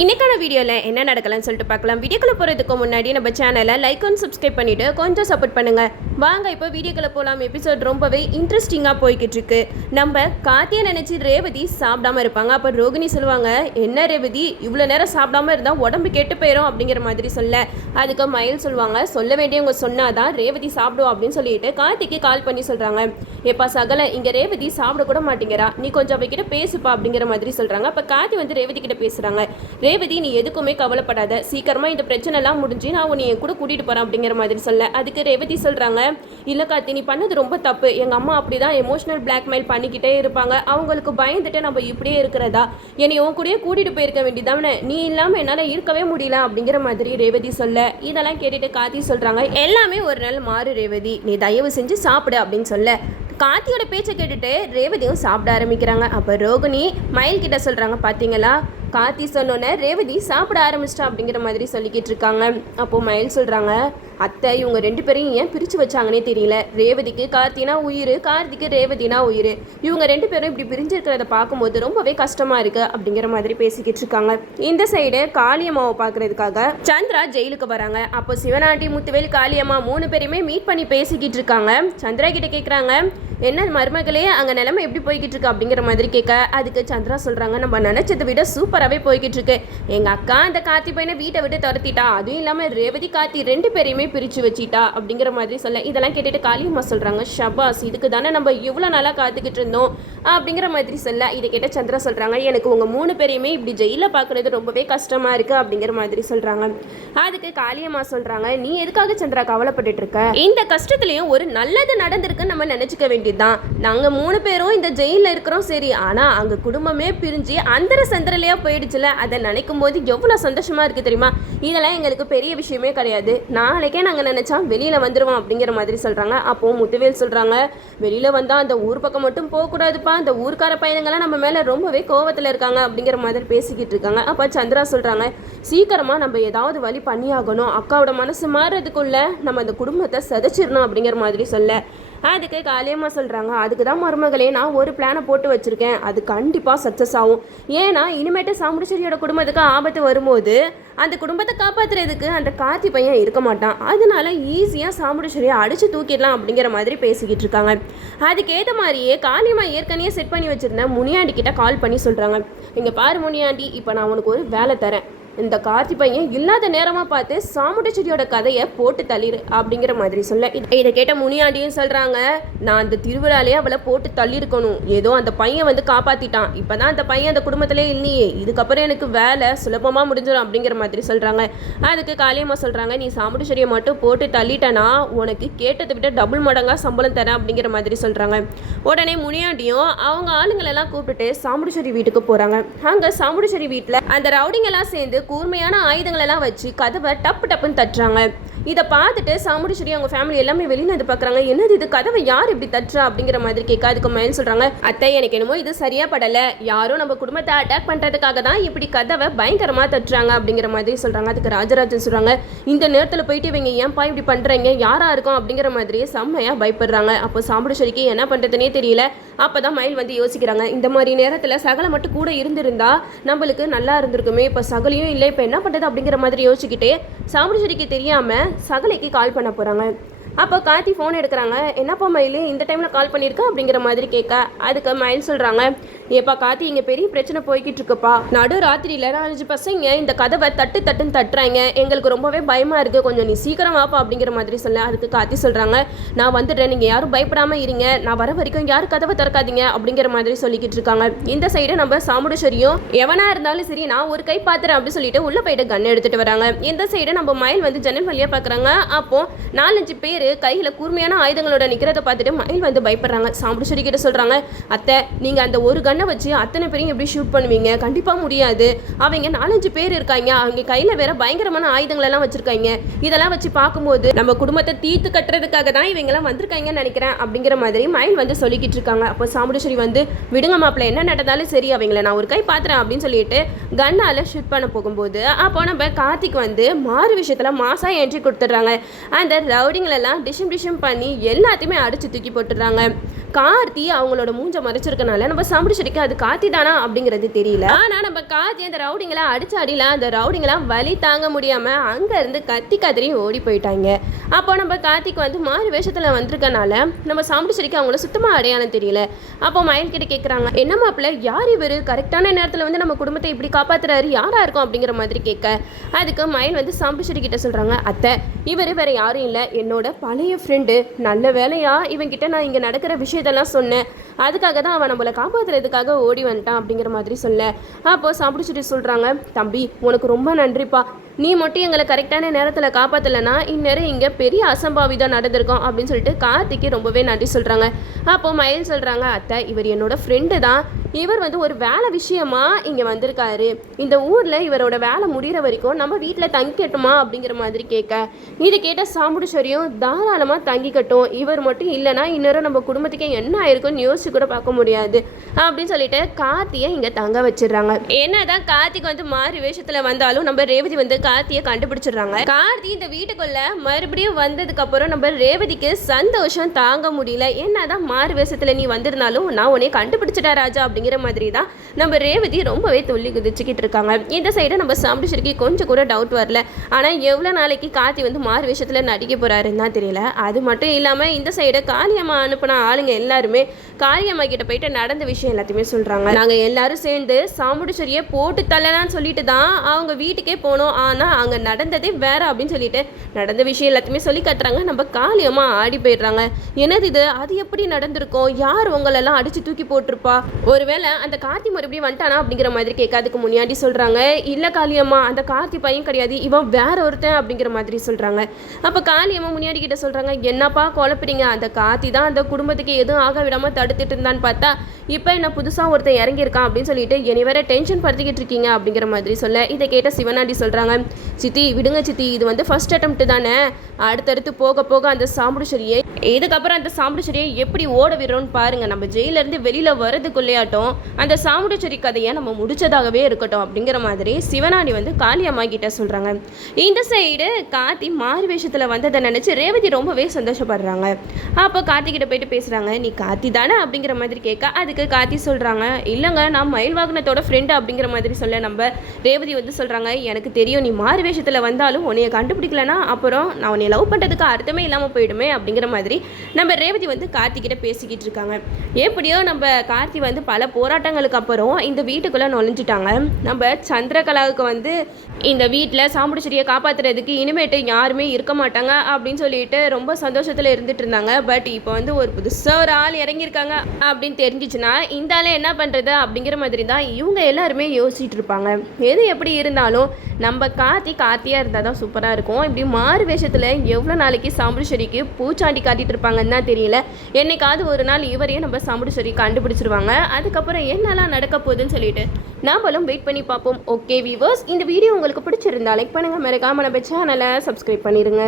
இன்னைக்கான வீடியோவில் என்ன நடக்கலாம்னு சொல்லிட்டு பார்க்கலாம். வீடியோக்குள்ளே போகிறதுக்கு முன்னாடி நம்ம சேனலை லைக் அண்ட் சப்ஸ்கிரைப் பண்ணிட்டு கொஞ்சம் சப்போர்ட் பண்ணுங்க. வாங்க இப்போ வீடியோக்குள்ளே போகலாம் எபிசோட் ரொம்பவே இன்ட்ரெஸ்டிங்காக போய்கிட்டு இருக்கு நம்ம காத்தியை நினச்சி ரேவதி சாப்பிடாம இருப்பாங்க. அப்போ ரோகிணி சொல்லுவாங்க என்ன ரேவதி? இவ்வளோ நேரம் சாப்பிடாம இருந்தால் உடம்பு கெட்டு போயிடும் அப்படிங்கிற மாதிரி சொல்ல. அதுக்கு மயில் சொல்லுவாங்க சொல்ல வேண்டியவங்க சொன்னாதான் ரேவதி சாப்பிடுவோம் அப்படின்னு சொல்லிட்டு கார்த்திக்கு கால் பண்ணி சொல்கிறாங்க ஏப்பா சகல இங்கே ரேவதி சாப்பிட கூட மாட்டேங்கிறா. நீ கொஞ்சம் அவகிட்ட பேசுப்பா அப்படிங்கிற மாதிரி சொல்கிறாங்க அப்போ கார்த்தி வந்து ரேவதி கிட்ட பேசுகிறாங்க ரேவதி நீ எதுக்குமே கவலைப்படாத. சீக்கிரமா இந்த பிரச்சனை எல்லாம் முடிஞ்சு நான் உன்னை என் கூட கூட்டிட்டு போறேன் அப்படிங்கிற மாதிரி சொல்ல. அதுக்கு ரேவதி சொல்றாங்க இல்ல கார்த்தி நீ பண்ணது ரொம்ப தப்பு. எங்க அம்மா அப்படிதான் எமோஷனல் பிளாக்மெயில் பண்ணிக்கிட்டே இருப்பாங்க. அவங்களுக்கு பயந்துட்டு நம்ம இப்படியே இருக்கிறதா? என்னை உன் கூடயே கூட்டிட்டு போயிருக்க வேண்டியதானே? நீ இல்லாம என்னால இருக்கவே முடியல. அப்படிங்கிற மாதிரி ரேவதி சொல்ல. இதெல்லாம் கேட்டுட்டு கார்த்தி சொல்றாங்க எல்லாமே ஒரு நாள் மாறு ரேவதி. நீ தயவு செஞ்சு சாப்பிடு அப்படின்னு சொல்ல. கார்த்தியோட பேச்சை கேட்டுட்டு ரேவதியும் சாப்பிட ஆரம்பிக்கிறாங்க. அப்போ ரோகிணி மயில் கிட்ட சொல்கிறாங்க பார்த்தீங்களா கார்த்தி சொன்னோன்னே ரேவதி சாப்பிட ஆரம்பிச்சிட்டா அப்படிங்கிற மாதிரி சொல்லிக்கிட்டு இருக்காங்க. அப்போது மயில் சொல்கிறாங்க அத்தை இவங்க ரெண்டு பேரையும் ஏன் பிரித்து வச்சாங்கன்னே தெரியல. ரேவதிக்கு கார்த்தினா உயிர் கார்த்திக்கு ரேவதினா உயிர். இவங்க ரெண்டு பேரும் இப்படி பிரிஞ்சிருக்கிறத பார்க்கும்போது ரொம்பவே கஷ்டமாக இருக்குது அப்படிங்கிற மாதிரி பேசிக்கிட்டு இருக்காங்க. இந்த சைடு காளியம்மாவை பார்க்குறதுக்காக சந்திரா ஜெயிலுக்கு வராங்க. அப்போ சிவனாண்டி முத்துவேல் காளியம்மா மூணு பேரையுமே மீட் பண்ணி பேசிக்கிட்டு இருக்காங்க. சந்திரா கிட்ட கேட்குறாங்க என்ன மருமகளே அங்கே நிலமை எப்படி போய்கிட்டு இருக்கு அப்படிங்கிற மாதிரி கேட்க அதுக்கு சந்திரா சொல்கிறாங்க நம்ம நினச்சதை விட சூப்பராகவே போய்கிட்டு இருக்கு எங்கள் அக்கா அந்த கார்த்தி பையனை வீட்டை விட்டு துரத்திட்டா அதுவும் இல்லாமல் ரேவதி கார்த்தி ரெண்டு பேரையுமே பிரித்து வச்சிட்டா அப்படிங்கிற மாதிரி சொல்ல இதெல்லாம் கேட்டுட்டு காளியம்மா சொல்கிறாங்க ஷபாஸ் இதுக்கு தானே நம்ம இவ்வளோ நாளாக காத்துக்கிட்டு இருந்தோம் அப்படிங்கிற மாதிரி சொல்ல இதை கேட்ட சந்திரா சொல்கிறாங்க எனக்கு உங்கள் மூணு பேரையுமே இப்படி ஜெயிலில் பார்க்குறது ரொம்பவே கஷ்டமாக இருக்குது அப்படிங்கிற மாதிரி சொல்கிறாங்க அதுக்கு காளியம்மா சொல்கிறாங்க நீ எதுக்காக சந்திரா கவலைப்பட்டுட்டு இருக்க? இந்த கஷ்டத்துலேயும் ஒரு நல்லது நடந்திருக்குன்னு நம்ம நினச்சிக்க வேண்டியதுதான் நாங்கள் மூணு பேரும் இந்த ஜெயிலில் இருக்கிறோம் சரி. ஆனால் அங்கே குடும்பமே பிரிஞ்சு அந்தர சந்திரலையாக போயிடுச்சுல. அதை நினைக்கும் போது எவ்வளோ சந்தோஷமாக இருக்குது தெரியுமா? இதெல்லாம் எங்களுக்கு பெரிய விஷயமே கிடையாது. நாளைக்கே நாங்கள் நினச்சா வெளியில் வந்துடுவோம் அப்படிங்கிற மாதிரி சொல்கிறாங்க அப்போ முத்துவேல் சொல்கிறாங்க வெளியில் வந்தால் அந்த ஊர் பக்கம் மட்டும் போகக்கூடாதுப்பா அந்த ஊர்க்கார பையனுங்கெல்லாம் நம்ம மேலே ரொம்பவே கோவத்தில் இருக்காங்க அப்படிங்கிற மாதிரி பேசிக்கிட்டு இருக்காங்க. அப்போ சந்திரா சொல்கிறாங்க சீக்கிரமாக நம்ம ஏதாவது வழி பண்ணியாகணும். அக்காவோட மனசு மாறுறதுக்குள்ள நம்ம அந்த குடும்பத்தை சதைச்சிடணும் அப்படிங்கிற மாதிரி சொல்ல. அதுக்கு காளியம்மா சொல்கிறாங்க அதுக்கு தான் மருமகளே நான் ஒரு பிளானை போட்டு வச்சுருக்கேன். அது கண்டிப்பாக சக்ஸஸ் ஆகும். ஏன்னா இனிமேட்டு சாமுடிச்சேரியோட குடும்பத்துக்கு ஆபத்து வரும்போது அந்த குடும்பத்தை காப்பாற்றுறதுக்கு அந்த கார்த்தி பையன் இருக்க மாட்டான். அதனால ஈஸியாக சாமுடிச்சேரியை அடித்து தூக்கிடலாம் அப்படிங்கிற மாதிரி பேசிக்கிட்டு இருக்காங்க. அதுக்கேற்ற மாதிரியே காளியம்மா ஏற்கனவே செட் பண்ணி வச்சுருந்த முனியாண்டி கிட்ட கால் பண்ணி சொல்கிறாங்க இங்கே பாரு முனியாண்டி இப்போ நான் உனக்கு ஒரு வேலை தரேன். இந்த கார்த்தி பையன் இல்லாத நேரமாக பார்த்து சாமுண்டச்செடியோட கதையை போட்டு தள்ளிடு அப்படிங்கிற மாதிரி சொல்ல. இதை கேட்ட முனியாண்டியும் சொல்கிறாங்க நான் அந்த திருவிழாலேயே அவளை போட்டு தள்ளியிருக்கணும். ஏதோ அந்த பையன் வந்து காப்பாற்றிட்டான் இப்போ தான் அந்த பையன் அந்த குடும்பத்திலே இல்லையே. இதுக்கப்புறம் எனக்கு வேலை சுலபமாக முடிஞ்சிடும் அப்படிங்கிற மாதிரி சொல்கிறாங்க அதுக்கு காளியம்மா சொல்கிறாங்க நீ சாமுண்டச்செடியை மட்டும் போட்டு தள்ளிட்டனா உனக்கு கேட்டதை விட டபுள் மடங்காக சம்பளம் தரேன் அப்படிங்கிற மாதிரி சொல்கிறாங்க உடனே முனியாண்டியும் அவங்க ஆளுங்களெல்லாம் கூப்பிட்டுட்டு சாமுடிச்சேரி வீட்டுக்கு போகிறாங்க அங்கே சாமுடிச்சேரி வீட்டில் அந்த ரவுடிங்கெல்லாம் சேர்ந்து கூர்மையான ஆயுதங்களெல்லாம் வச்சு கதவை டப்பு டப்புன்னு தட்டுறாங்க. இதை பார்த்துட்டு சாமுண்டீஸ்வரி அவங்க ஃபேமிலி எல்லாமே வெளியில் இருந்து பார்க்குறாங்க. என்னது இது? கதவை யார் இப்படி தட்டுறா அப்படிங்கிற மாதிரி கேட்க அதுக்கு மயன் சொல்கிறாங்க அத்தை எனக்கு என்னமோ இது சரியாக படலை. யாரும் நம்ம குடும்பத்தை அட்டாக் பண்ணுறதுக்காக தான் இப்படி கதவை பயங்கரமாக தட்டுறாங்க அப்படிங்கிற மாதிரி சொல்கிறாங்க அதுக்கு ராஜராஜன் சொல்கிறாங்க இந்த நேரத்தில் போயிட்டு இவங்க ஏன்ப்பா இப்படி பண்ணுறீங்க யாராக இருக்கும் அப்படிங்கிற மாதிரி செம்மையாக பயப்படுறாங்க. அப்போ சாமுண்டீஸ்வரிக்கு என்ன பண்ணுறதுனே தெரியல. அப்போ தான் மயில் வந்து யோசிக்கிறாங்க. இந்த மாதிரி நேரத்தில் சகலை மட்டும் கூட இருந்திருந்தா நம்மளுக்கு நல்லா இருந்திருக்குமே. இப்போ சகலையும் இல்லை. இப்போ என்ன பண்ணுறது அப்படிங்கிற மாதிரி யோசிச்சுக்கிட்டே சாமுண்டீஸ்வரிக்கு தெரியாமல் சகலைக்கு கால் பண்ண போகிறாங்க அப்போ கார்த்தி ஃபோன் எடுக்கிறாங்க. என்னப்பா மயில் இந்த டைமில் கால் பண்ணியிருக்கேன் அப்படிங்கிற மாதிரி கேட்க. அதுக்கு மயில் சொல்கிறாங்க ஏப்பா காத்தி இங்கே பெரிய பிரச்சனை போய்கிட்டு இருக்குப்பா. நடு ராத்திரியில் நாலஞ்சு பசங்க இந்த கதவை தட்டு தட்டுன்னு தட்டுறாங்க. எங்களுக்கு ரொம்பவே பயமாக இருக்குது கொஞ்சம் நீ சீக்கிரம் வாப்பா அப்படிங்கிற மாதிரி சொல்ல அதுக்கு காத்தி சொல்கிறாங்க நான் வந்துடுறேன். நீங்கள் யாரும் பயப்படாமல் இருங்க. நான் வர வரைக்கும் யாரும் கதவை திறக்காதீங்க அப்படிங்கிற மாதிரி சொல்லிக்கிட்டு இருக்காங்க. இந்த சைடு நம்ம சாமுடேஸ்வரியும் எவனா இருந்தாலும் சரி நான் ஒரு கை பார்த்துறேன் அப்படின்னு சொல்லிட்டு உள்ள போயிட்டு கன் எடுத்துட்டு வராங்க. இந்த சைடு நம்ம மயில் வந்து ஜன்னல் வழியா பார்க்குறாங்க அப்போ நாலஞ்சு பேர் கையில் கூர்மையான ஆயுதங்களோட நிற்கிறத பார்த்துட்டு மயில் வந்து பயப்படுறாங்க. சாமுடேஸ்வரி கிட்ட சொல்கிறாங்க அத்தை நீங்கள் அந்த ஒரு கன் கண்ணை வச்சு அத்தனை பேரையும் எப்படி ஷூட் பண்ணுவீங்க? கண்டிப்பாக முடியாது. அவங்க நாலஞ்சு பேர் இருக்காங்க. அவங்க கையில் வேற பயங்கரமான ஆயுதங்கள் எல்லாம் இதெல்லாம் வச்சு பார்க்கும்போது நம்ம குடும்பத்தை தீர்த்து கட்டுறதுக்காக தான் இவங்கெல்லாம் வந்திருக்காங்கன்னு நினைக்கிறேன் அப்படிங்கிற மாதிரி மயில் வந்து சொல்லிக்கிட்டு இருக்காங்க. அப்போ சாமுடேஸ்வரி வந்து விடுங்க மாப்பிள்ள என்ன நடந்தாலும் சரி அவங்கள நான் ஒரு கை பார்த்துறேன் அப்படின்னு சொல்லிட்டு கண்ணால் ஷூட் பண்ண போகும்போது அப்போ நம்ம கார்த்திக் வந்து மாறு விஷயத்தில் மாசாக என்ட்ரி கொடுத்துட்றாங்க. அந்த ரவுடிங்களெல்லாம் டிஷம் டிஷம் பண்ணி எல்லாத்தையுமே அடிச்சு தூக்கி போட்டுடுறாங்க. கார்த்தி அவங்களோட மூஞ்ச மறைச்சிருக்கனால நம்ம சாம்பிடிச்சடிக்கு அது கார்த்தி தானா அப்படிங்கிறது தெரியல. ஆனா நம்ம கார்த்தி அந்த ரவுடிங்களை அடிச்சு அடியில் அந்த ரவுடிங்களாம் வலி தாங்க முடியாம அங்க இருந்து கத்தி கதறி ஓடி போயிட்டாங்க. அப்போ நம்ம கார்த்திக் வந்து மாறு வேஷத்துல வந்திருக்கனால நம்ம சாம்பிடிச்சடிக்கு அவங்கள சுத்தமா அடையாளம் தெரியல. அப்போ மயில் கிட்ட கேட்குறாங்க என்ன மாப்பிள்ள யார் இவர்? கரெக்டான நேரத்துல வந்து நம்ம குடும்பத்தை இப்படி காப்பாத்துறாரு? யாரா இருக்கும்? அப்படிங்கிற மாதிரி கேட்க அதுக்கு மயில் வந்து சாம்பிடிச்சடி கிட்ட சொல்றாங்க அத்தை இவர் வேற யாரும் இல்லை. என்னோட பழைய ஃப்ரெண்டு நல்ல வேலையா? இவன்கிட்ட நான் இங்கே நடக்கிற இதெல்லாம் சொன்னேன். அதுக்காக தான் அவன் நம்மளை காப்பாற்றுறதுக்காக ஓடி வந்துட்டான் அப்படிங்கிற மாதிரி சொல்ல. அப்போ சாப்பிடிச்சிட்டு சொல்கிறாங்க தம்பி உனக்கு ரொம்ப நன்றிப்பா. நீ மட்டும் எங்களை கரெக்டான நேரத்தில் காப்பாற்றலைன்னா இந்நேரம் இங்கே பெரிய அசம்பாவிதம் நடந்திருக்கோம் அப்படின்னு சொல்லிட்டு கார்த்திக்கு ரொம்பவே நன்றி சொல்கிறாங்க அப்போது மயில் சொல்கிறாங்க அத்தை இவர் என்னோடய ஃப்ரெண்டு தான். இவர் வந்து ஒரு வேலை விஷயமா இங்கே வந்திருக்காரு. இந்த ஊரில் இவரோட வேலை முடிகிற வரைக்கும் நம்ம வீட்டில் தங்கிக்கட்டுமா? அப்படிங்கிற மாதிரி கேட்க. இது கேட்ட சாம்புடிச்சரியும் தாராளமாக தங்கிக்கட்டும். இவர் மட்டும் இல்லைன்னா இன்னொரு நம்ம குடும்பத்துக்கு என்ன ஆயிருக்கும்னு யோசிச்சு கூட பார்க்க முடியாது. அப்படின்னு சொல்லிட்டு கார்த்தியை இங்கே தங்க வச்சிடுறாங்க. என்னதான் கார்த்திக் வந்து மாறி வேஷத்தில் வந்தாலும் நம்ம ரேவதி வந்து கார்த்தியை கண்டுபிடிச்சிடுறாங்க. கார்த்தி இந்த வீட்டுக்குள்ள மறுபடியும் வந்ததுக்கு அப்புறம் நம்ம ரேவதிக்கு சந்தோஷம் தாங்க முடியல. என்னதான் மாறு வேஷத்துல நீ வந்திருந்தாலும் நான் உன்னை கண்டுபிடிச்சிட்டா ராஜா அப்படிங்கிற மாதிரி தான் நம்ம ரேவதி ரொம்பவே துள்ளி குதிச்சுக்கிட்டு இருக்காங்க. இந்த சைடு நம்ம சாம்பிடிச்சிருக்கி கொஞ்சம் கூட டவுட் வரல. ஆனால் எவ்வளோ நாளைக்கு கார்த்தி வந்து மாறு விஷயத்தில் நடிக்க போறாருன்னு தான் தெரியல. அது மட்டும் இல்லாமல் இந்த சைடு காளியம்மா அனுப்பின ஆளுங்க எல்லாருமே காளியம்மா கிட்ட போயிட்டு நடந்த விஷயம் எல்லாத்தையுமே சொல்கிறாங்க நாங்கள் எல்லாரும் சேர்ந்து சாமுடிச்சரியை போட்டு தள்ளலாம்னு சொல்லிட்டு தான் அவங்க வீட்டுக்கே போனோம். ஆனால் ஆனால் அங்கே நடந்ததே வேற அப்படின்னு சொல்லிட்டு நடந்த விஷயம் எல்லாத்தையுமே சொல்லி கட்டுறாங்க. நம்ம காளியம்மா ஆடி போயிடுறாங்க. என்னது இது? அது எப்படி நடந்திருக்கும்? யார் உங்களெல்லாம் அடிச்சு தூக்கி போட்டிருப்பா? ஒருவேளை அந்த கார்த்தி மறுபடியும் வந்துட்டானா அப்படிங்கிற மாதிரி கேட்க அதுக்கு முன்னாடி சொல்கிறாங்க இல்லை காளியம்மா அந்த கார்த்தி பையன் கிடையாது. இவன் வேற ஒருத்தன் அப்படிங்கிற மாதிரி சொல்கிறாங்க அப்போ காளியம்மா முன்னாடி கிட்ட சொல்கிறாங்க என்னப்பா குழப்புறீங்க அந்த கார்த்தி தான் அந்த குடும்பத்துக்கு எதுவும் ஆக விடாமல் தடுத்துட்டு இருந்தான்னு பார்த்தா இப்போ என்ன புதுசாக ஒருத்தன் இறங்கியிருக்கான் அப்படின்னு சொல்லிட்டு இனி வேற டென்ஷன் படுத்திக்கிட்டு இருக்கீங்க அப்படிங்கிற மாதிரி சொல்ல இதை கேட்ட சிவனாண்டி சொல்கிறாங்க சித்தி விடுங்க சித்தி. இது வந்து ஃபர்ஸ்ட் அட்டம்ப்ட் தானே. அடுத்தடுத்து போக போக அந்த சாம்பிடுச்சரியை இதுக்கப்புறம் அந்த சாம்பிடுச்சரியை எப்படி ஓட விடுறோம்னு பாருங்க. நம்ம ஜெயிலேருந்து வெளியில வரதுக்குள்ளேயாட்டும் அந்த சாமுடிச்சேரி கதையை நம்ம முடிச்சதாகவே இருக்கட்டும் அப்படிங்கிற மாதிரி சிவனாணி வந்து காளியம்மா கிட்ட சொல்றாங்க. இந்த சைடு கார்த்தி மாறு வேஷத்துல வந்ததை நினைச்சு ரேவதி ரொம்பவே சந்தோஷப்படுறாங்க. அப்போ கார்த்தி கிட்ட போயிட்டு பேசுறாங்க நீ கார்த்தி தானே? அப்படிங்கிற மாதிரி கேட்க அதுக்கு கார்த்தி சொல்றாங்க இல்லைங்க நான் மயில் வாகனத்தோட ஃப்ரெண்டு அப்படிங்கிற மாதிரி சொல்ல நம்ம ரேவதி வந்து சொல்றாங்க எனக்கு தெரியும் நீ மாறு வேஷத்தில் வந்தாலும் உன்னைய கண்டுபிடிக்கலனா அப்புறம் நான் உன்னை லவ் பண்ணுறதுக்கு அர்த்தமே இல்லாமல் போயிடுமே அப்படிங்கிற மாதிரி நம்ம ரேவதி வந்து கார்த்திகிட்ட பேசிக்கிட்டு இருக்காங்க. எப்படியோ நம்ம கார்த்தி வந்து பல போராட்டங்களுக்கு அப்புறம் இந்த வீட்டுக்குள்ளே நுழைஞ்சிட்டாங்க. நம்ம சந்திரகலாவுக்கு வந்து இந்த வீட்டில் சாமுடிச்செடியை காப்பாற்றுறதுக்கு இனிமேட்டு யாருமே இருக்க மாட்டாங்க அப்படின்னு சொல்லிட்டு ரொம்ப சந்தோஷத்தில் இருந்துட்டு இருந்தாங்க. பட் இப்போ வந்து ஒரு புதுசாக ஒரு ஆள் இறங்கியிருக்காங்க அப்படின்னு தெரிஞ்சிச்சுன்னா இந்த ஆளை என்ன பண்ணுறது அப்படிங்கிற மாதிரி தான் இவங்க எல்லாருமே யோசிச்சுட்டு இருப்பாங்க. எது எப்படி இருந்தாலும் நம்ம காத்தி காத்தியாக இருந்தால் தான் சூப்பராக இருக்கும். இப்படி மாறு வேஷத்தில் எவ்வளோ நாளைக்கு சாமுடிச்செடிக்கு பூச்சாண்டி காட்டிகிட்டு இருப்பாங்கன்னு தான் தெரியல. என்னைக்காவது ஒரு நாள் இவரையும் நம்ம சாமுடிச்செடி கண்டுபிடிச்சிருவாங்க. அதுக்கப்புறம் என்னெல்லாம் நடக்க போகுதுன்னு சொல்லிட்டு நாமளும் வெயிட் பண்ணி பார்ப்போம். ஓகே வீவர்ஸ் இந்த வீடியோ உங்களுக்கு பிடிச்சிருந்தா லைக் பண்ணுங்கள் மறக்காமல் நம்ம சேனலை சப்ஸ்கிரைப் பண்ணிடுங்க